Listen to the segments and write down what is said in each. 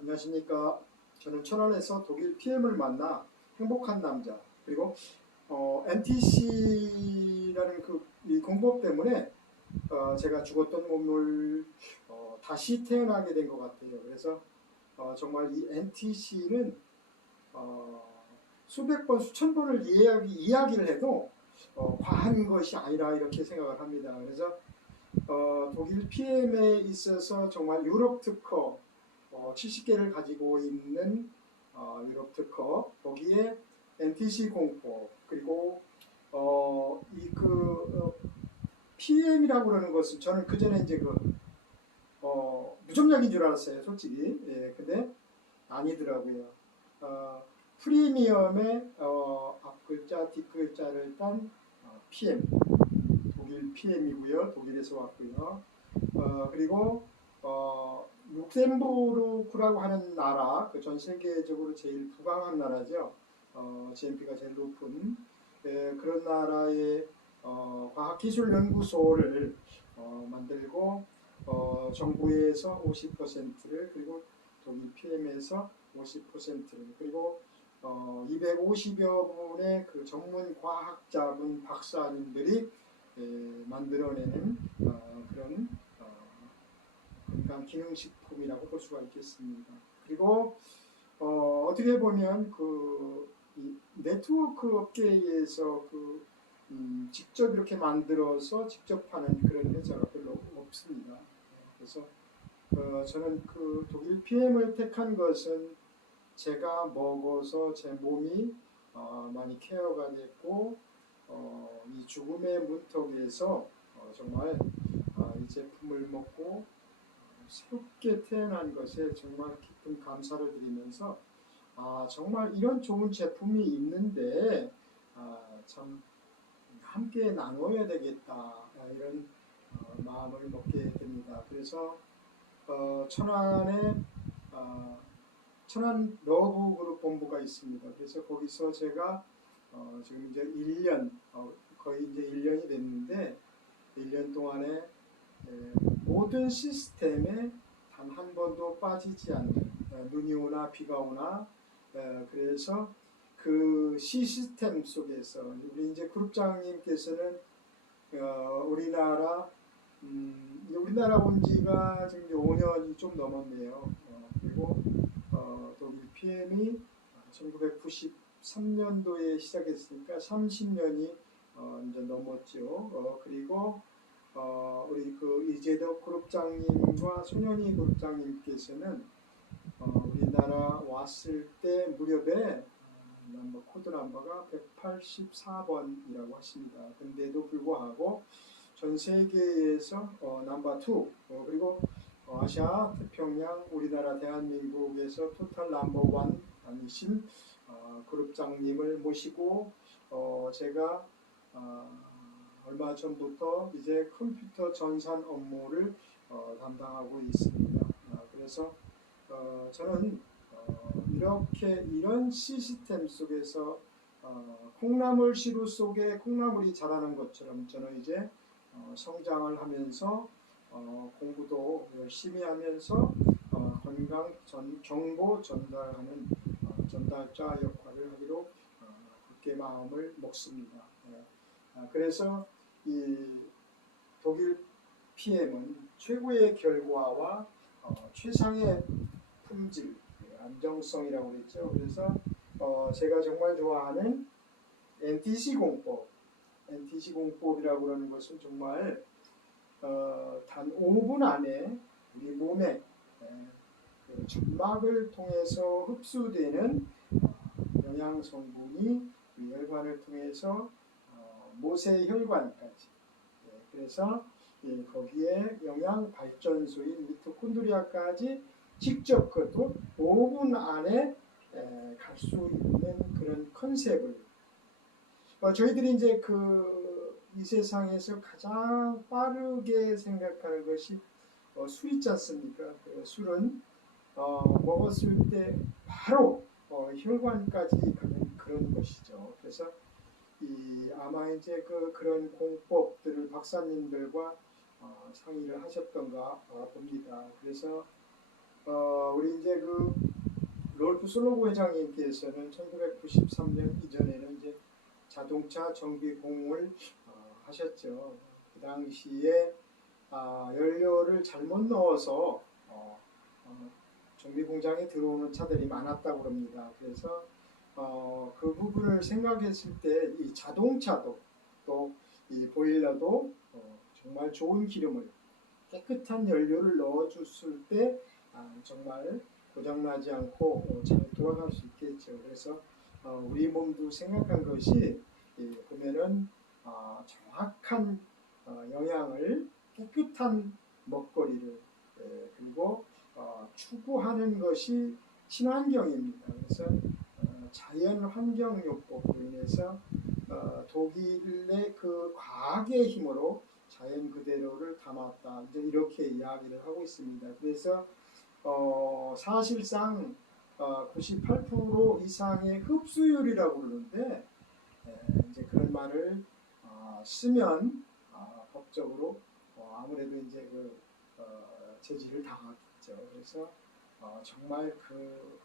안녕하십니까. 저는 천안에서 독일 PM을 만나 행복한 남자 그리고 NTC라는 이 공법 때문에 제가 죽었던 몸을 다시 태어나게 된 것 같아요. 그래서 정말 이 NTC는 수백 번 수천 번을 이야기를 해도 과한 것이 아니라 이렇게 생각을 합니다. 그래서 독일 PM에 있어서 정말 유럽 특허 70개를 가지고 있는 유럽 특허, 거기에 NTC 공법, 그리고 PM이라고 그러는 것은 저는 그 전에 이제 무좀약인 줄 알았어요, 솔직히. 예, 근데 아니더라고요. 프리미엄의 앞글자, 뒷글자를 딴 PM, 독일 PM이고요. 독일에서 왔고요. 그리고 룩셈부르크라고 하는 나라, 그 전 세계적으로 제일 부강한 나라죠. GNP가 제일 높은 그런 나라의 과학기술연구소를 만들고 정부에서 50%를 그리고 독일 PM에서 50%를 그리고 250여 분의 그 전문 과학자분 박사님들이 만들어내는 그런 건강 기능식품이라고 볼 수가 있겠습니다. 그리고 어떻게 보면 이 네트워크 업계에서 직접 이렇게 만들어서 직접 하는 그런 회사가 별로 없습니다. 그래서 저는 그 독일 PM을 택한 것은 제가 먹어서 제 몸이 많이 케어가 됐고 이 죽음의 문턱에서 정말 이 제품을 먹고 새롭게 태어난 것에 정말 깊은 감사를 드리면서 정말 이런 좋은 제품이 있는데 참 함께 나눠야 되겠다 이런 마음을 먹게 됩니다. 그래서 천안에 천안 러브 그룹 본부가 있습니다. 그래서 거기서 제가 지금 이제 1년 거의 이제 1년이 됐는데 1년 동안에 모든 시스템에 단 한 번도 빠지지 않는 눈이 오나 비가 오나 그래서 그 시스템 속에서 우리 이제 그룹장님께서는 우리나라 온 지가 지금 5년이 좀 넘었네요. 그리고 독일 PM이 1993년도에 시작했으니까 30년이 이제 넘었죠. 그리고 우리 그 이재덕 그룹장님과 손현희 그룹장님께서는 우리나라 왔을 때 무렵에 넘버 코드 넘버가 184번이라고 하십니다. 근데도 불구하고 전 세계에서 넘버 2 그리고 아시아 태평양 우리나라 대한민국에서 토탈 넘버 1 아니신 그룹장님을 모시고 제가 얼마 전부터 이제 컴퓨터 전산 업무를 담당하고 있습니다. 그래서 저는 이런 시스템 속에서 콩나물 시루 속에 콩나물이 자라는 것처럼 저는 이제 성장을 하면서 공부도 열심히 하면서 건강 정보 전달하는 전달자 역할을 하기로 굳게 마음을 먹습니다. 그래서 이 독일 PM은 최고의 결과와 최상의 품질, 안정성이라고 그랬죠. 그래서 제가 정말 좋아하는 NTC 공법이라고 그러는 것은 정말 단 5분 안에 우리 몸에 그 점막을 통해서 흡수되는 영양 성분이 우리 혈관을 통해서 모세혈관까지 그래서 거기에 영양 발전소인 미토콘드리아까지 직접 그것도 5분 안에 갈 수 있는 그런 컨셉을 저희들이 이제 이 세상에서 가장 빠르게 생각하는 것이 술 있지 않습니까? 술은 먹었을 때 바로 혈관까지 가는 그런 것이죠. 그래서 아마 이제 그런 공법들을 박사님들과 상의를 하셨던가 봅니다. 그래서 우리 이제 그 롤프 솔로브 회장님께서는 1993년 이전에는 이제 자동차 정비 공을 하셨죠. 그 당시에 연료를 잘못 넣어서 정비 공장에 들어오는 차들이 많았다고 합니다. 그래서 그 부분을 생각했을 때 이 자동차도 또 이 보일러도 정말 좋은 기름을 깨끗한 연료를 넣어줬을 때 정말 고장나지 않고 잘 돌아갈 수 있겠죠. 그래서 우리 몸도 생각한 것이 보면은 정확한 영양을 깨끗한 먹거리를 그리고 추구하는 것이 친환경입니다. 그래서 자연 환경 요법으로 인해서 독일의 그 과학의 힘으로 자연 그대로를 담았다. 이제 이렇게 이야기를 하고 있습니다. 그래서 사실상 98% 이상의 흡수율이라고 그러는데 이제 그런 말을 쓰면 법적으로 아무래도 이제 그 제지를 당하겠죠. 그래서 정말 그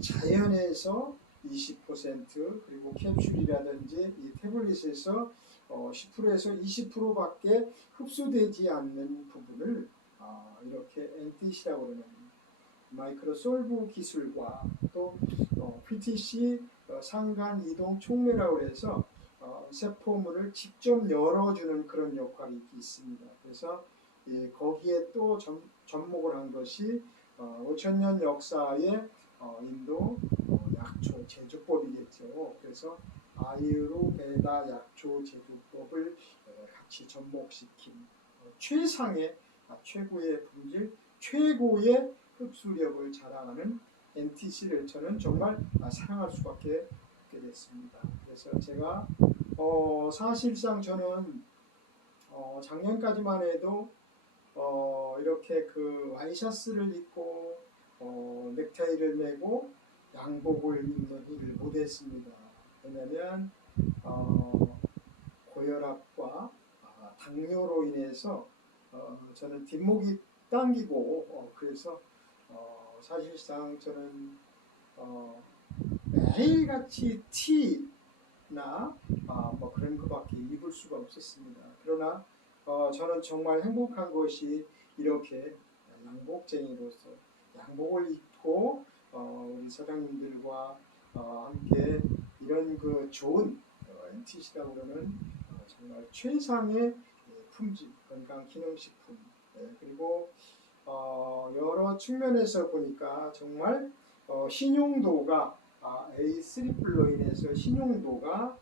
자연에서 20% 그리고 캡슐이라든지 이 태블릿에서 10%에서 20%밖에 흡수되지 않는 부분을 이렇게 NTC라고 그러는 마이크로 솔브 기술과 또 PTC 상간 이동 촉매라고 해서 세포물을 직접 열어주는 그런 역할이 있습니다. 그래서 거기에 또 접목을 한 것이 5,000년 역사의 인도 약초 제조법이겠죠. 그래서 아유르베다 약초 제조법을 같이 접목시킨 최상의 최고의 품질, 최고의 흡수력을 자랑하는 NTC를 저는 정말 사랑할 수밖에 없게 됐습니다. 그래서 제가 사실상 저는 작년까지만 해도 이렇게 그 와이셔츠를 입고 넥타이를 매고 양복을 입는 일을 못했습니다. 왜냐하면 고혈압과 당뇨로 인해서 저는 뒷목이 당기고 그래서 사실상 저는 매일같이 티나 뭐 그런 것밖에 입을 수가 없었습니다. 그러나 저는 정말 행복한 것이 이렇게 양복쟁이로서 양복을 입고 우리 사장님들과 함께 이런 그 좋은 NTC라고 그러는 정말 최상의 품질, 건강 기능식품 그리고 여러 측면에서 보니까 정말 신용도가 A3+로 인해서 신용도가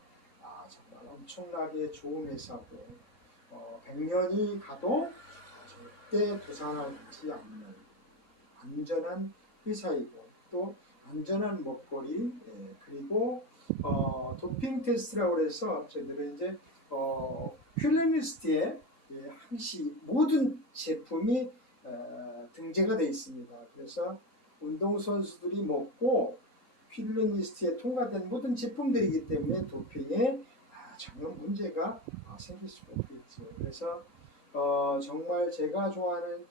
정말 엄청나게 좋은 회사고 100년이 가도 절대 도산하지 않는 안전한 회사이고 또 안전한 먹거리 그리고 도핑 테스트라고 해서 저희들은 이제 퀼리니스트에 항시 모든 제품이 등재가 되어 있습니다. 그래서 운동선수들이 먹고 퀼리니스트에 통과된 모든 제품들이기 때문에 도핑에 전혀 문제가 생길 수가 없겠죠. 그래서 정말 제가 좋아하는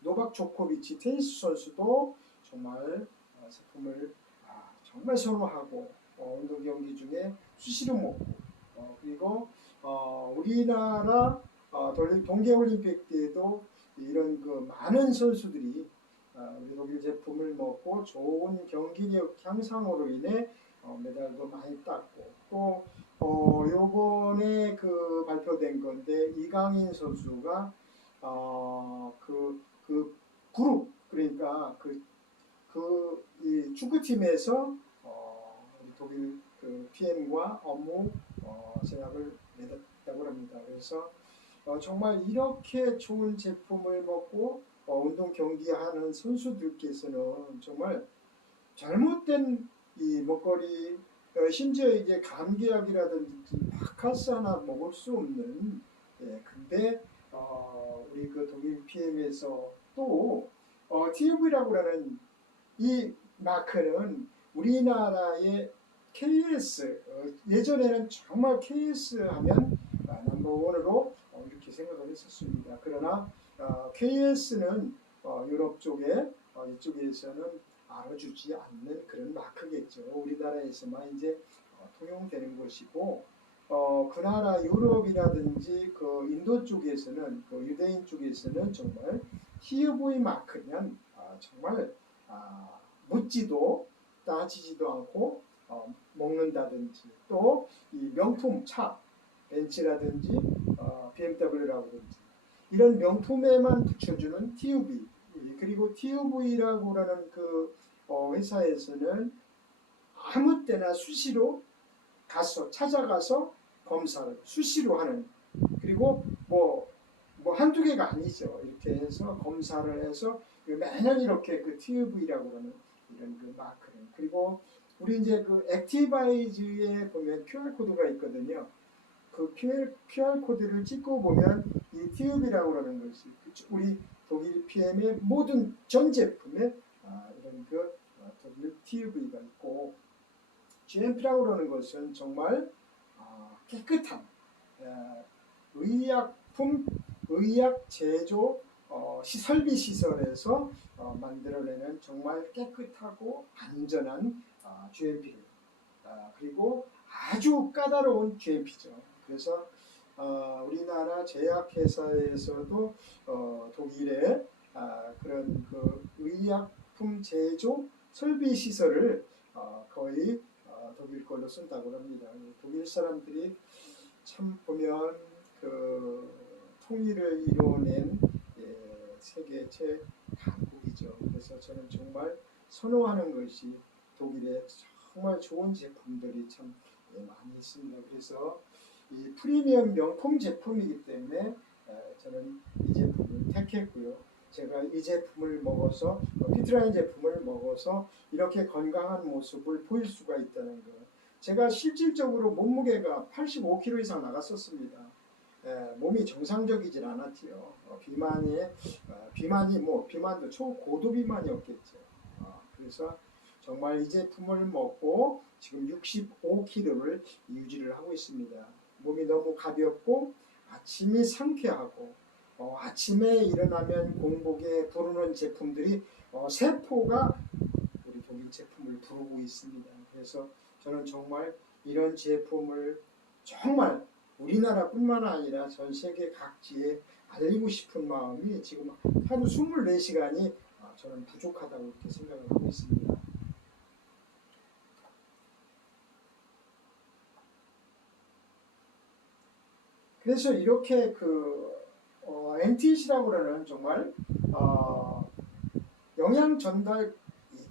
노박 조코비치 테니스 선수도 정말 제품을 정말 선호하고 운동 경기 중에 수시로 먹고 그리고 우리나라 동계올림픽 때에도 이런 그 많은 선수들이 우리 독일 제품을 먹고 좋은 경기력 향상으로 인해 메달도 많이 땄고 또 요번에 그 발표된 건데 이강인 선수가 그 그룹 그러니까 이 축구팀에서 우리 독일 그 PM과 업무 제약을 맺었다고 합니다. 그래서 정말 이렇게 좋은 제품을 먹고 운동 경기하는 선수들께서는 정말 잘못된 이 먹거리 심지어 이제 감기약이라든지 바카스 하나 먹을 수 없는 근데 우리 그 독일 PM에서 또 TV라고 하는 이 마크는 우리나라의 KS 예전에는 정말 KS 하면 넘버원으로 이렇게 생각을 했었습니다. 그러나 KS는 유럽 쪽에 이쪽에서는 알아주지 않는 그런 마크겠죠. 우리나라에서만 이제 통용되는 것이고 그 나라 유럽이라든지 그 인도 쪽에서는 그 유대인 쪽에서는 정말 TUV 마크면 정말 묻지도 따지지도 않고 먹는다든지 또 이 명품 차 벤츠라든지 BMW라든지 이런 명품에만 붙여주는 TUV 그리고 TUV라고 하는 그 회사에서는 아무 때나 수시로 가서 찾아가서 검사를 수시로 하는 그리고 뭐 한두 개가 아니죠. 이렇게 해서 검사를 해서 매년 이렇게 그 TUV라고 하는 이런 그 마크를 그리고 우리 이제 그 액티바이즈에 보면 QR 코드가 있거든요. 그 QR 코드를 찍고 보면 이 TUV라고 하는 것이 우리 독일 PM의 모든 전 제품에 이런 그 독일 TUV가 있고 GMP라고 하는 것은 정말 깨끗한 의약 제조 설비 시설에서 만들어내는 정말 깨끗하고 안전한 GMP를 그리고 아주 까다로운 GMP죠. 그래서 우리나라 제약회사에서도 독일의 그런 그 의약품 제조 설비 시설을 거의 독일 걸로 쓴다고 합니다. 독일 사람들이 참 보면 그 통일을 이뤄낸 세계 최강국이죠. 그래서 저는 정말 선호하는 것이 독일의 정말 좋은 제품들이 참 많이 있습니다. 그래서 이 프리미엄 명품 제품이기 때문에 저는 이 제품을 택했고요. 제가 이 제품을 먹어서 피트라인 제품을 먹어서 이렇게 건강한 모습을 보일 수가 있다는 거. 제가 실질적으로 몸무게가 85kg 이상 나갔었습니다. 몸이 정상적이진 않았지요. 비만도 초고도 비만이었겠죠. 그래서 정말 이 제품을 먹고 지금 65kg를 유지를 하고 있습니다. 몸이 너무 가볍고 아침이 상쾌하고 아침에 일어나면 공복에 부르는 제품들이 세포가 우리 독일 제품을 부르고 있습니다. 그래서 저는 정말 이런 제품을 정말 우리나라뿐만 아니라 전 세계 각지에 알리고 싶은 마음이 지금 하루 24시간이 저는 부족하다고 이렇게 생각을 하고 있습니다. 그래서 이렇게 그 NTC라고 하는 정말 영양 전달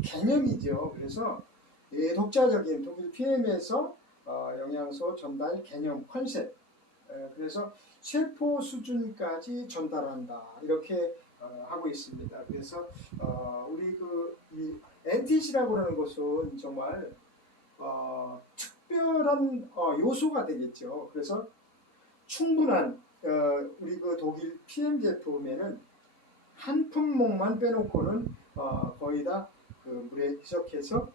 개념이죠. 그래서 독자적인 독일 PM에서 영양소 전달 개념 컨셉. 그래서 세포 수준까지 전달한다. 이렇게 하고 있습니다. 그래서 우리 이 NTC라고 하는 것은 정말 특별한 요소가 되겠죠. 그래서 충분한 우리 그 독일 PM 제품에는 한 품목만 빼놓고는 거의 다 그 물에 희석해서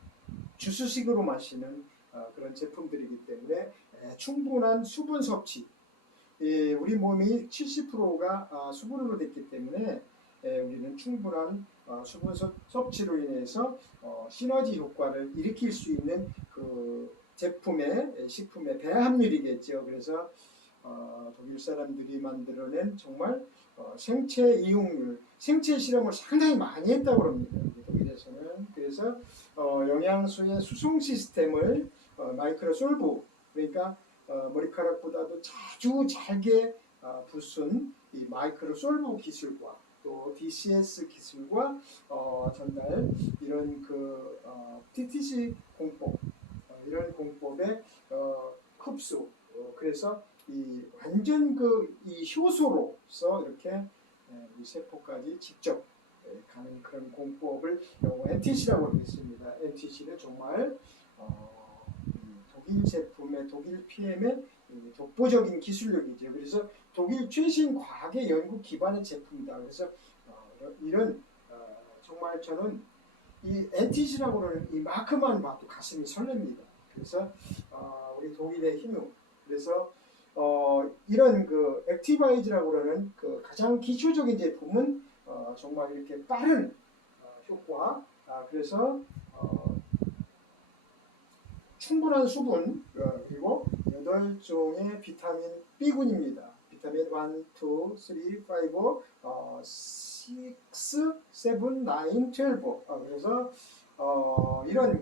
주스식으로 마시는 그런 제품들이기 때문에 충분한 수분 섭취. 우리 몸이 70%가 수분으로 됐기 때문에 우리는 충분한 수분 섭취로 인해서 시너지 효과를 일으킬 수 있는 그 제품의 식품의 배합률이겠죠. 그래서 독일 사람들이 만들어낸 정말 생체 이용률, 생체 실험을 상당히 많이 했다고 합니다. 독일에서는. 그래서 영양소의 수송 시스템을 마이크로솔브, 그러니까 머리카락보다도 자주 잘게 부순 이 마이크로솔브 기술과 또 DCS 기술과 전달 이런 그 TTC 공법 이런 공법의 흡수 그래서 이 완전 이 효소로서 이렇게 이 세포까지 직접 가는 그런 공법을 NTC라고 하겠습니다. NTC는 정말 독일 제품의 독일 PM의 독보적인 기술력이죠. 그래서 독일 최신 과학의 연구 기반의 제품이다. 그래서 이런 정말 저는 이 NTC라고 하는 이 마크만 봐도 가슴이 설렙니다. 그래서 우리 독일의 힘, 그래서 이런 그 액티바이즈라고 하는 그 가장 기초적인 제품은 정말 이렇게 빠른 효과, 그래서 충분한 수분, 그리고 8종의 비타민 B군입니다. 비타민 1, 2, 3, 5, 6, 7, 9, 12. 그래서 이런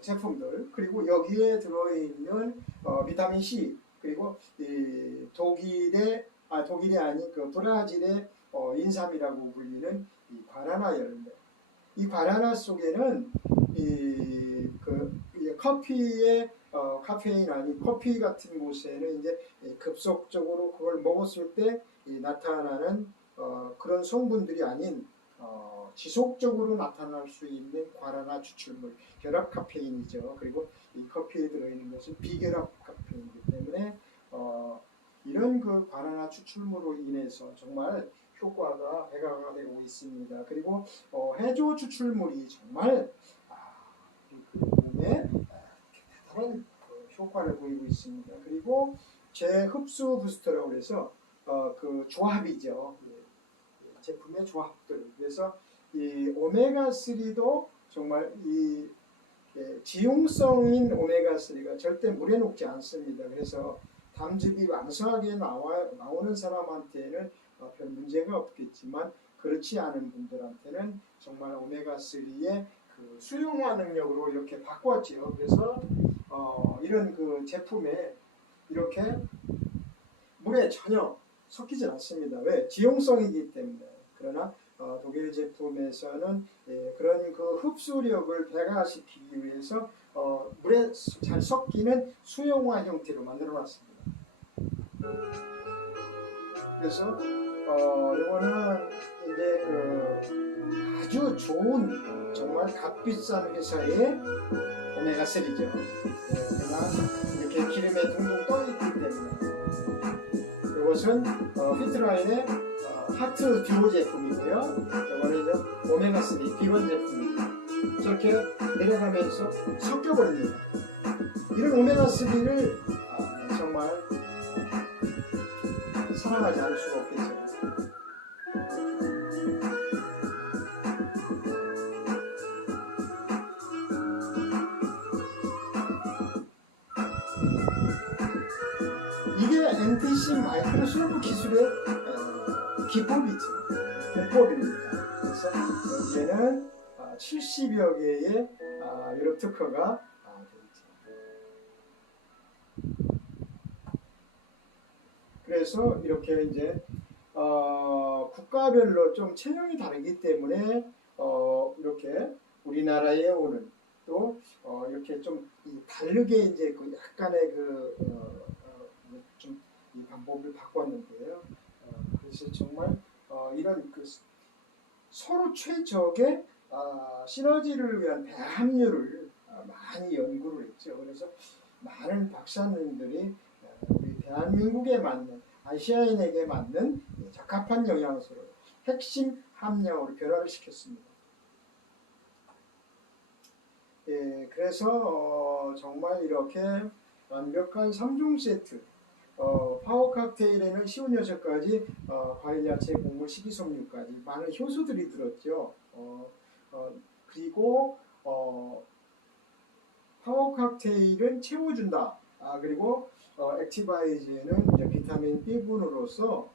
제품들, 그리고 여기에 들어있는 비타민 C, 그리고 독일이 아닌 그 브라질의 인삼이라고 불리는 이 바나나 열매. 이 바나나 속에는 커피의 카페인 아닌 커피 같은 곳에는 이제 급속적으로 그걸 먹었을 때 나타나는 그런 성분들이 아닌 지속적으로 나타날 수 있는 과라나 추출물, 결합 카페인이죠. 그리고 이 커피에 들어있는 것은 비결합 카페인이기 때문에 이런 그 과라나 추출물로 인해서 정말 효과가 배가가 되고 있습니다. 그리고 해조 추출물이 정말 그 몸에 대단한 효과를 보이고 있습니다. 그리고 재흡수 부스터라고 해서 그 조합이죠. 제품의 조합들. 그래서 이 오메가 3도 정말 이 지용성인 오메가 3가 절대 물에 녹지 않습니다. 그래서 담즙이 왕성하게 나오는 사람한테는 별 문제가 없겠지만 그렇지 않은 분들한테는 정말 오메가 3의 그 수용화 능력으로 이렇게 바꿨지요. 그래서 이런 그 제품에 이렇게 물에 전혀 섞이지 않습니다. 왜? 지용성이기 때문에. 그러나 독일 제품에서는 그런 그 흡수력을 배가시키기 위해서 물에 잘 섞이는 수용화 형태로 만들어놨습니다. 그래서 이거는 이제 그 아주 좋은 정말 값비싼 회사의 오메가 3죠. 그러나 이렇게 기름에 둥둥 떠 있기 때문에 이것은 피트라인의 하트 듀오 제품이고요. 이거는 이제 오메가 3 비건 제품입니다. 저렇게 내려가면서 섞여버립니다. 이런 오메가 3를 정말 사랑하지 않을 수가 없겠죠. 이게 NTC 마이크로솔브 기술의 기법이죠. 공법입니다. 그래서 여기에는 70여 개의 이런 특허가 그래서 이렇게 이제 국가별로 좀 체형이 다르기 때문에 이렇게 우리나라에 오는 또 이렇게 좀 다르게 이제 그 약간의 좀 이 방법을 바꿨는데요. 그래서 정말 이런 그 서로 최적의 시너지를 위한 배합률을 많이 연구를 했죠. 그래서 많은 박사님들이 우리 대한민국에 맞는 아시아인에게 맞는 적합한 영양소를 핵심 함량으로 변화를 시켰습니다. 그래서 정말 이렇게 완벽한 3종 세트 파워 칵테일에는 쉬운 녀석까지 과일, 야채, 곡물, 식이섬유까지 많은 효소들이 들었죠. 그리고 파워 칵테일은 채워준다. 그리고 액티바이즈는 이제 비타민 B군으로서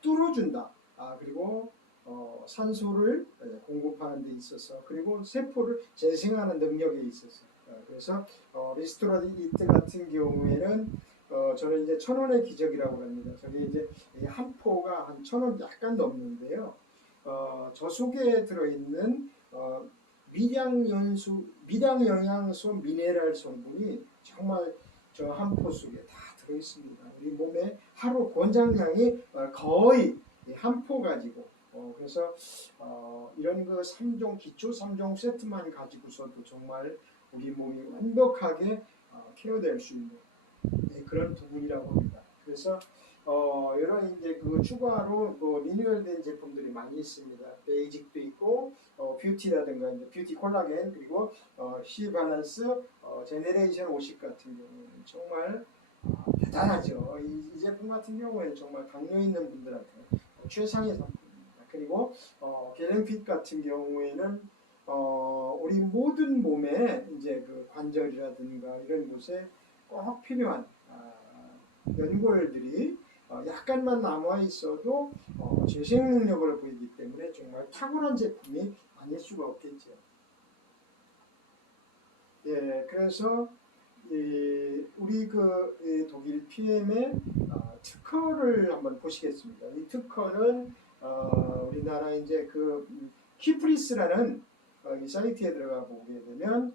뚫어준다. 그리고 산소를 공급하는 데 있어서 그리고 세포를 재생하는 능력에 있어서 그래서 리스토라이트 같은 경우에는 저는 이제 1,000원의 기적이라고 합니다. 저게 이제 한 포가 한 1,000원 약간 넘는데요. 저 속에 들어있는 미량 영양소 미네랄 성분이 정말 저 한 포 속에 다 들어있습니다. 우리 몸에 하루 권장량이 거의 한 포 가지고 그래서 이런 그 3종 기초 3종 세트만 가지고서도 정말 우리 몸이 완벽하게 케어될 수 있는 그런 부분이라고 합니다. 그래서 이런 이제 그 추가로 리뉴얼된 제품들이 많이 있습니다. 베이직도 있고 뷰티라든가 이제 뷰티 콜라겐 그리고 C 밸런스 제네레이션 50 같은 경우는 정말 대단하죠. 이 제품 제품 같은 경우에는 정말 강요 있는 분들한테 최상의 상품입니다. 그리고 갤렌핏 같은 경우에는 우리 모든 몸에 이제 그 관절이라든가 이런 곳에 꼭 필요한 연골들이 약간만 남아 있어도 재생 능력을 보이기 때문에 정말 탁월한 제품이 아닐 수가 없겠죠. 예, 그래서 우리 그 독일 PM의 특허를 한번 보시겠습니다. 이 특허는 우리나라 이제 그 키프리스라는 이 사이트에 들어가 보게 되면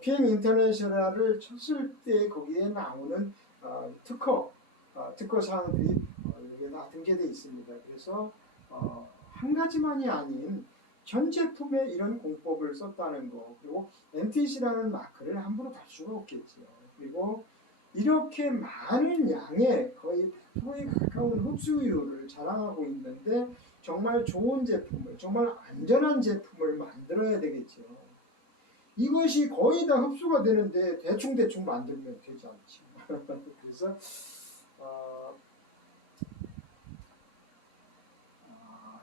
PM 인터내셔널을 쳤을 때 거기에 나오는 특허 사항들이 여기에 다 등재되어 있습니다. 그래서 한 가지만이 아닌 전 제품에 이런 공법을 썼다는 거, 그리고 MTC라는 마크를 함부로 달 수가 없겠지요. 그리고 이렇게 많은 양의 거의 100%에 가까운 흡수율을 자랑하고 있는데 정말 좋은 제품을, 정말 안전한 제품을 만들어야 되겠죠. 이것이 거의 다 흡수가 되는데 대충 만들면 되지 않죠. 그래서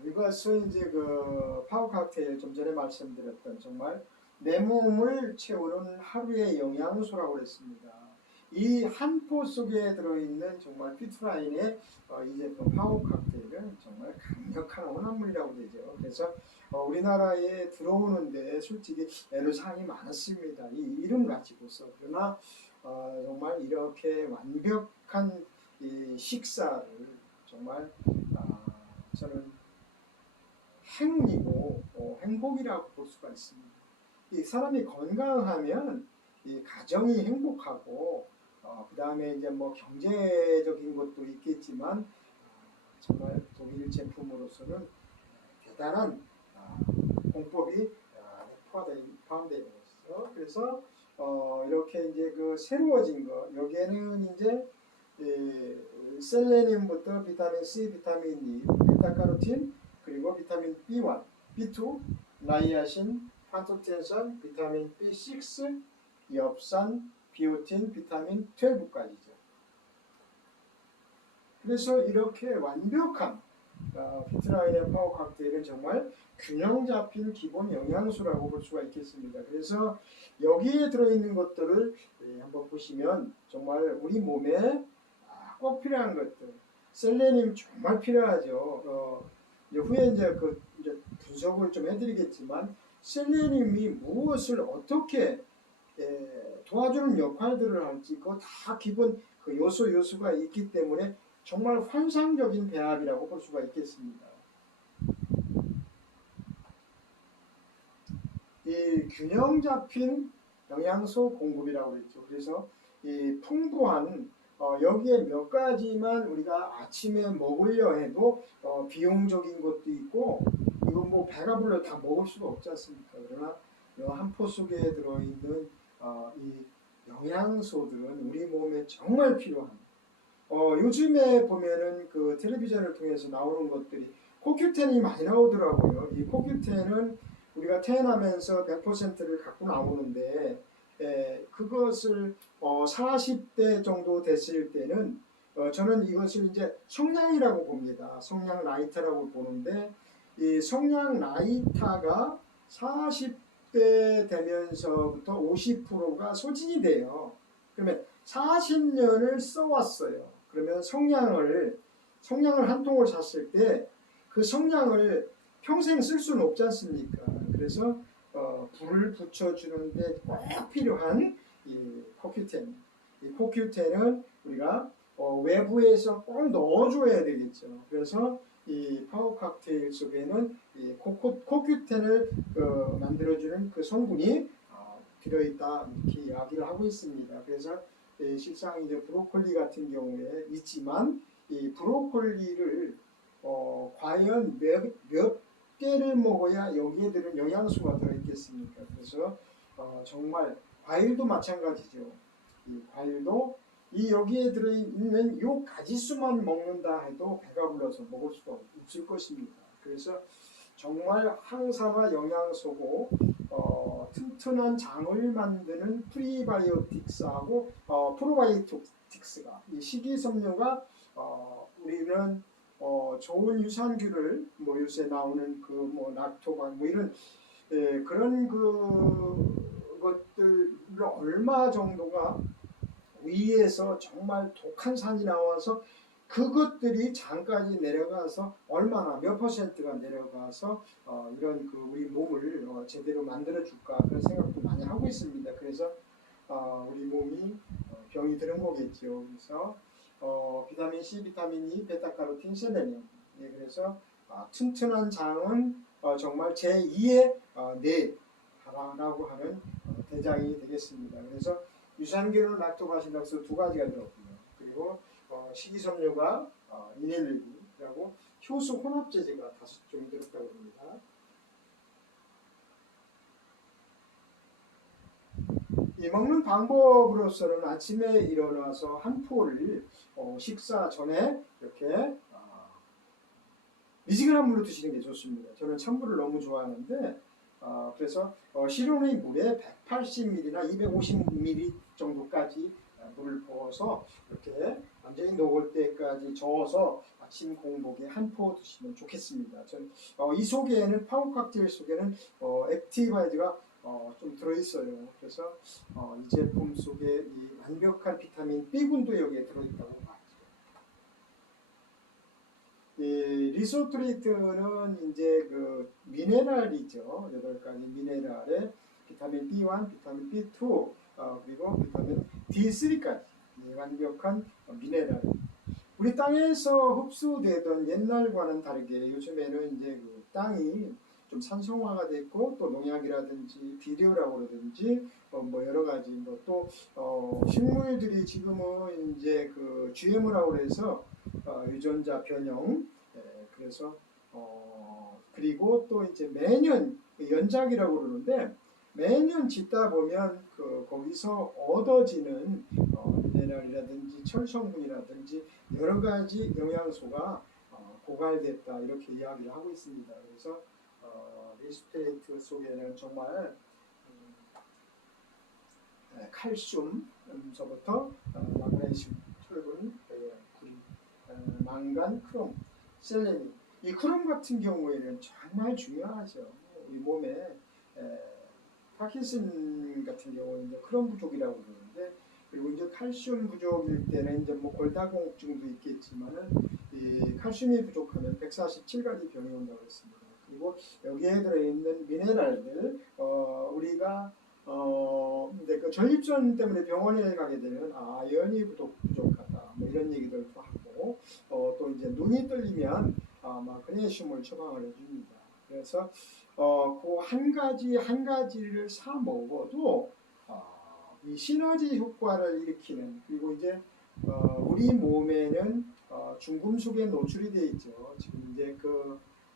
이것은 이제 그 파워 칵테일 좀 전에 말씀드렸던 정말 내 몸을 채우는 하루의 영양소라고 그랬습니다. 이 한 포 속에 들어있는 정말 피트라인의 이 제품 파워 칵테일은 정말 강력한 혼합물이라고 되죠. 그래서 우리나라에 들어오는데 솔직히 애로사항이 많았습니다. 이 이름 가지고서. 그러나 정말 이렇게 완벽한 이 식사를 정말 저는 행운이고 행복이라고 볼 수가 있습니다. 이 사람이 건강하면 이 가정이 행복하고 그 다음에 이제 뭐 경제적인 것도 있겠지만 정말 독일 제품으로서는 대단한 공법이 포함되어 있어요. 그래서 이렇게 이제 그 새로워진 거 여기에는 이제 셀레늄부터 비타민 C, 비타민 E, 베타카로틴 그리고 비타민 B1, B2, 나이아신, 판토텐산, 비타민 B6, 엽산, 비오틴, 비타민 12까지죠. 그래서 이렇게 완벽한 피트라인의 파워 칵테일은 정말 균형 잡힌 기본 영양소라고 볼 수가 있겠습니다. 그래서 여기에 들어있는 것들을 한번 보시면 정말 우리 몸에 꼭 필요한 것들, 셀레늄 정말 필요하죠. 후에 이제 이제 분석을 좀 해드리겠지만 셀레늄이 무엇을 어떻게 도와주는 역할들을 할지 그거 다 기본 그 요소가 있기 때문에 정말 환상적인 배합이라고 볼 수가 있겠습니다. 이 균형 잡힌 영양소 공급이라고 했죠. 그래서 이 풍부한 여기에 몇 가지만 우리가 아침에 먹으려 해도 비용적인 것도 있고 이거 뭐 배가 불러 다 먹을 수가 없지 않습니까? 그러나 한 포 속에 들어있는 이 영양소들은 우리 몸에 정말 필요한 요즘에 보면은 그 텔레비전을 통해서 나오는 것들이 코큐텐이 많이 나오더라고요. 이 코큐텐은 우리가 태어나면서 100%를 갖고 나오는데 그것을 40대 정도 됐을 때는 저는 이것을 이제 성냥이라고 봅니다. 성냥 라이터라고 보는데 이 성냥 라이터가 40대 되면서부터 50%가 소진이 돼요. 그러면 40년을 써왔어요. 그러면 성냥을 한 통을 샀을 때 그 성냥을 평생 쓸 수는 없지 않습니까? 그래서 불을 붙여주는데 꼭 필요한 이 코큐텐. 이 코큐텐은 우리가 외부에서 꼭 넣어줘야 되겠죠. 그래서 이 파워 칵테일 속에는 이 코큐텐을 만들어주는 그 성분이 들어있다 이렇게 이야기를 하고 있습니다. 그래서 실상 이제 브로콜리 같은 경우에 있지만 이 브로콜리를 과연 몇 개를 먹어야 여기에 들은 영양소가 들어있겠습니까? 그래서 정말 과일도 마찬가지죠. 이 과일도 여기에 들어있는 요 가지수만 먹는다 해도 배가 불러서 먹을 수가 없을 것입니다. 그래서 정말 항산화 영양소고 튼튼한 장을 만드는 프리바이오틱스하고 프로바이오틱스 락틱스가 이 식이섬유가 우리는 좋은 유산균을 뭐 요새 나오는 그 뭐 락토반 뭐 이런 그런 것들을 얼마 정도가 위에서 정말 독한 산이 나와서 그것들이 장까지 내려가서 얼마나 몇 퍼센트가 내려가서 이런 그 우리 몸을 제대로 만들어 줄까 그런 생각도 많이 하고 있습니다. 그래서 우리 몸이 병이 드는 거겠죠. 그래서 비타민 C, 비타민 E, 베타카로틴, 셀레늄. 네, 그래서 튼튼한 장은 정말 제2의 뇌라고 하는 대장이 되겠습니다. 그래서 유산균은 락토바실락스 두 가지가 들었고요. 그리고 식이섬유가 이닐리고 효소 혼합제제가 5종이 들었다고 합니다. 이 먹는 방법으로서는 아침에 일어나서 한 포를 식사 전에 이렇게 미지근한 물로 드시는 게 좋습니다. 저는 찬물을 너무 좋아하는데 그래서 실온의 물에 180ml나 250ml 정도까지 물을 부어서 이렇게 완전히 녹을 때까지 저어서 아침 공복에 한 포 드시면 좋겠습니다. 이 속에는 파워 칵테일 속에는 액티바이드가 좀 들어있어요. 그래서 이 제품 속에 이 완벽한 비타민 B군도 여기에 들어있다고 봐요. 리소트레이트는 이제 그 미네랄이죠. 8가지 미네랄에 비타민 B1, 비타민 B2, 그리고 비타민 D3까지 완벽한 미네랄. 우리 땅에서 흡수되던 옛날과는 다르게 요즘에는 이제 그 땅이 좀 산성화가 됐고 또 농약이라든지 비료라고 그러든지 뭐 여러 가지 또 식물들이 지금은 이제 그 GMO라고 해서 유전자 변형 그래서 그리고 또 이제 매년 연작이라고 그러는데 매년 짓다 보면 거기서 얻어지는 미네랄이라든지 철성분이라든지 여러 가지 영양소가 고갈됐다 이렇게 이야기를 하고 있습니다. 그래서 리스트레이트 속에는 정말 칼슘서부터 마그네슘, 철분, 망간, 크롬, 셀레늄. 이 크롬 같은 경우에는 정말 중요하죠. 우리 몸에 파킨슨 같은 경우는 이제 크롬 부족이라고 그러는데 그리고 이제 칼슘 부족일 때는 이제 뭐 골다공증도 있겠지만은 이 칼슘이 부족하면 147가지 병이 온다고 했습니다. 그리고 여기에 들어있는 미네랄들 우리가 근데 그 전립선 때문에 병원에 가게 되면 아연이 부족하다 뭐 이런 얘기들도 하고 또 이제 눈이 떨리면 마그네슘을 처방을 해줍니다. 그래서 그 한 가지를 사 먹어도 이 시너지 효과를 일으키는 그리고 이제 우리 몸에는 중금속에 노출이 되어 있죠. 지금 이제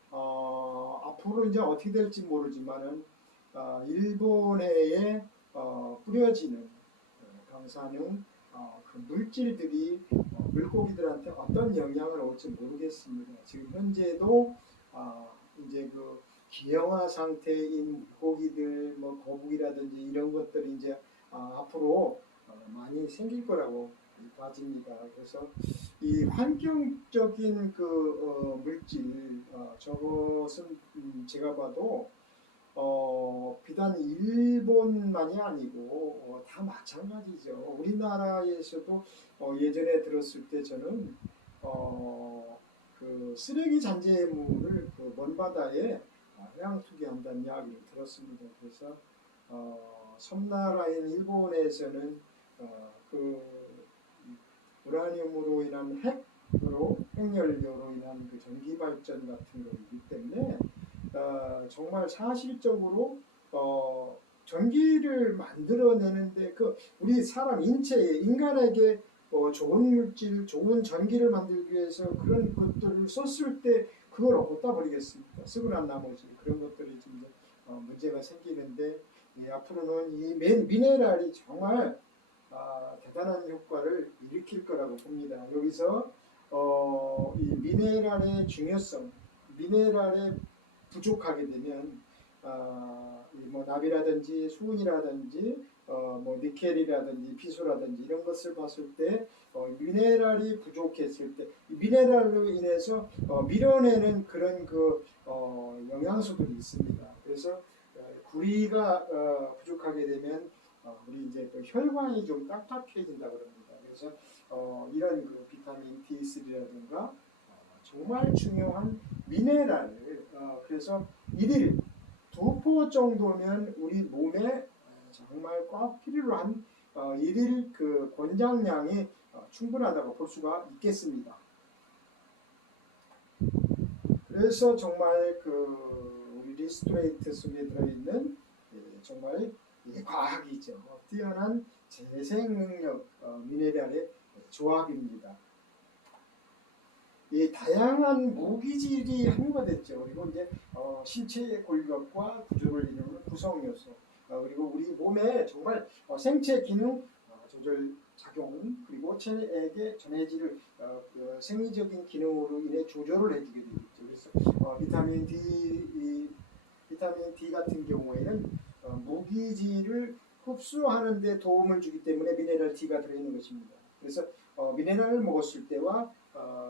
앞으로 이제 어떻게 될지 모르지만은 일본해에 뿌려지는 방사능 그 물질들이 물고기들한테 어떤 영향을 올지 모르겠습니다. 지금 현재도 이제 그 기형아 상태인 물고기들, 뭐 거북이라든지 이런 것들이 이제 앞으로 많이 생길 거라고 봐집니다. 그래서 이 환경적인 그 물질 저것은 제가 봐도 비단 일본만이 아니고 다 마찬가지죠. 우리나라에서도 예전에 들었을 때 저는 그 쓰레기 잔재물을 그 먼바다에 해양 투기한다는 이야기를 들었습니다. 그래서 섬나라인 일본에서는 그 우라늄으로 인한 핵연료로 인한 그 전기 발전 같은 거이기 때문에 정말 사실적으로 전기를 만들어내는데 우리 사람 인체에 인간에게 좋은 물질, 좋은 전기를 만들기 위해서 그런 것들을 썼을 때 그걸 어디다 버리겠습니까? 쓰고 난 나머지 그런 것들이 좀 문제가 생기는데 앞으로는 이 미네랄이 정말 대단한 효과를 일으킬 거라고 봅니다. 여기서 이 미네랄의 중요성, 미네랄에 부족하게 되면 뭐 납이라든지 수은이라든지 뭐 니켈이라든지 비소라든지 이런 것을 봤을 때 미네랄이 부족했을 때 미네랄로 인해서 밀어내는 그런 영양소들이 있습니다. 그래서 구리가 부족하게 되면 우리 이제 그 혈관이 좀 딱딱해진다 그럽니다. 그래서 이런 그 비타민 D3라든가 정말 중요한 미네랄을 그래서 일일 2포 정도면 우리 몸에 정말 꼭 필요로 한 일일 그 권장량이 충분하다고 볼 수가 있겠습니다. 그래서 정말 그 우리 리스토레이트 속에 들어있는 정말 과학이죠. 뛰어난 재생 능력 미네랄의 조합입니다. 이 다양한 무기질이 함유됐죠. 그리고 이제 신체의 골격과 구조를 이루는 구성 요소, 그리고 우리 몸에 정말 생체 기능 조절 작용, 그리고 체내에게 전해질 그 생리적인 기능으로 인해 조절을 해주게 되겠죠. 그래서 비타민 D 같은 경우에는 무기질을 흡수하는 데 도움을 주기 때문에 미네랄 D가 들어있는 것입니다. 그래서 미네랄을 먹었을 때와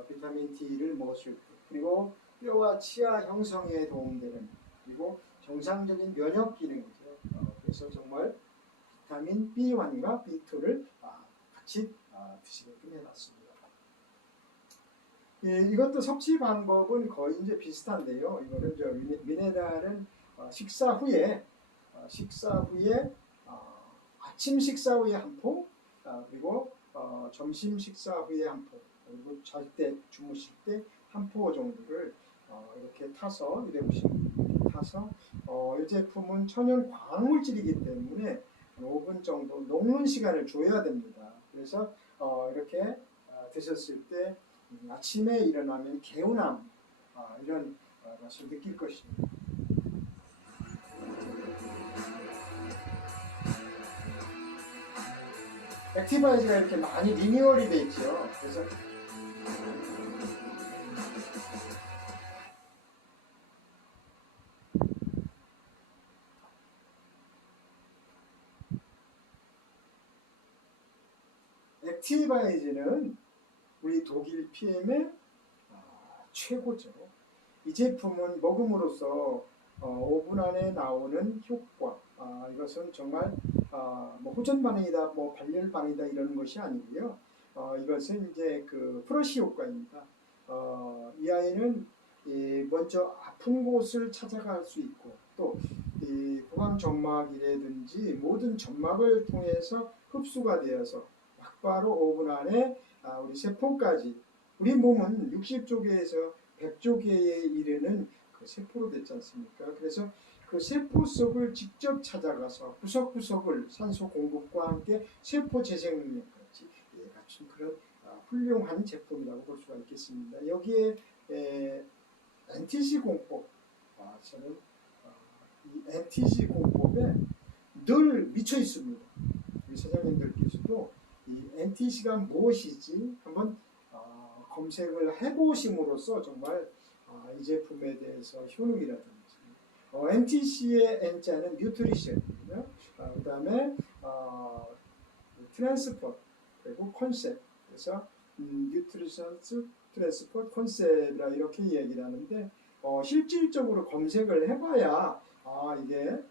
비타민 D를 먹었을 때, 그리고 뼈와 치아 형성에 도움되는, 그리고 정상적인 면역 기능이죠. 그래서 정말 비타민 B1과 B2를 같이 드시게끔 해놨습니다. 이것도 섭취 방법은 거의 이제 비슷한데요. 이거는 미네랄은 식사 후에 아침 식사 후에 한 포, 그리고 점심 식사 후에 한 포, 그리고 잘 때 주무실 때 한 포 정도를 이렇게 타서 이 제품은 천연 광물질이기 때문에 5분 정도 녹는 시간을 줘야 됩니다. 그래서 이렇게 드셨을 때 아침에 일어나면 개운함 이런 것을 느낄 것입니다. 액티바이즈가 이렇게 많이 리뉴얼이 되어 있죠. 그래서 액티바이즈는 우리 독일 PM의 최고죠. 이 제품은 먹음으로써 5분 안에 나오는 효과, 이것은 정말 뭐 호전 반응이다, 뭐 발열 반응이다 이러는 것이 아니고요. 이것은 이제 그 프러시 효과입니다. 이 아이는 먼저 아픈 곳을 찾아갈 수 있고, 또 이 구강 점막이라든지 모든 점막을 통해서 흡수가 되어서 곧바로 5분 안에 우리 세포까지, 우리 몸은 60조개에서 100조개에 이르는 그 세포로 됐지 않습니까? 그래서 그 세포 속을 직접 찾아가서 구석구석을 산소 공급과 함께 세포 재생 능력까지 갖춘 그런 훌륭한 제품이라고 볼 수가 있겠습니다. 여기에 NTC 공법, 저는 이 NTC 공법에 늘 미쳐 있습니다. 우리 사장님들께서도 이 NTC가 무엇이지 한번 검색을 해보심으로써 정말 이 제품에 대해서 효능이라든지 NTC의 N자는 뉴트리션이고요. 그 다음에 트랜스포트 그리고 컨셉, 그래서 뉴트리션 트랜스포트 컨셉이라 이렇게 얘기를 하는데 실질적으로 검색을 해봐야 이게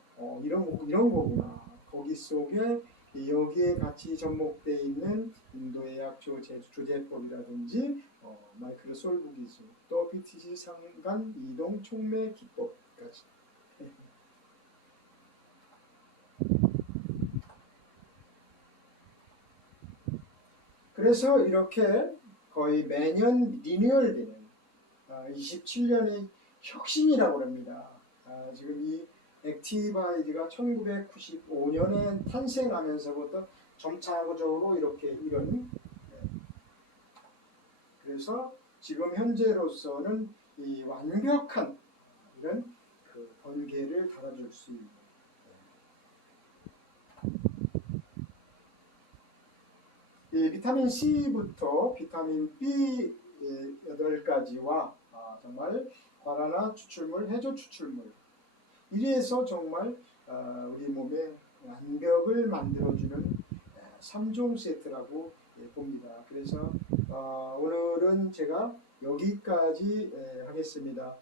이런 거구나. 거기 속에 여기에 같이 접목되어 있는 인도의 약 조제법이라든지 마이크로솔브 기술, 또 BTC 상간 이동 촉매 기법까지. 그래서 이렇게 거의 매년 리뉴얼되는 27년의 혁신이라고 합니다. 지금 이 액티바이즈가 1995년에 탄생하면서부터 점차적으로 이렇게 이런, 그래서 지금 현재로서는 이 완벽한 이런 그 번개를 달아줄 수 있는 이 비타민 C부터 비타민 B8가지와 정말 과라나 추출물, 해조 추출물, 이래서 정말 우리 몸의 완벽을 만들어주는 3종 세트라고 봅니다. 그래서 오늘은 제가 여기까지 하겠습니다.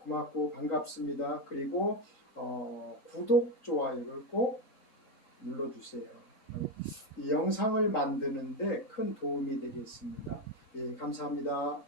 고맙고 반갑습니다. 그리고 구독, 좋아요를 꼭 눌러주세요. 이 영상을 만드는데 큰 도움이 되겠습니다. 예, 감사합니다.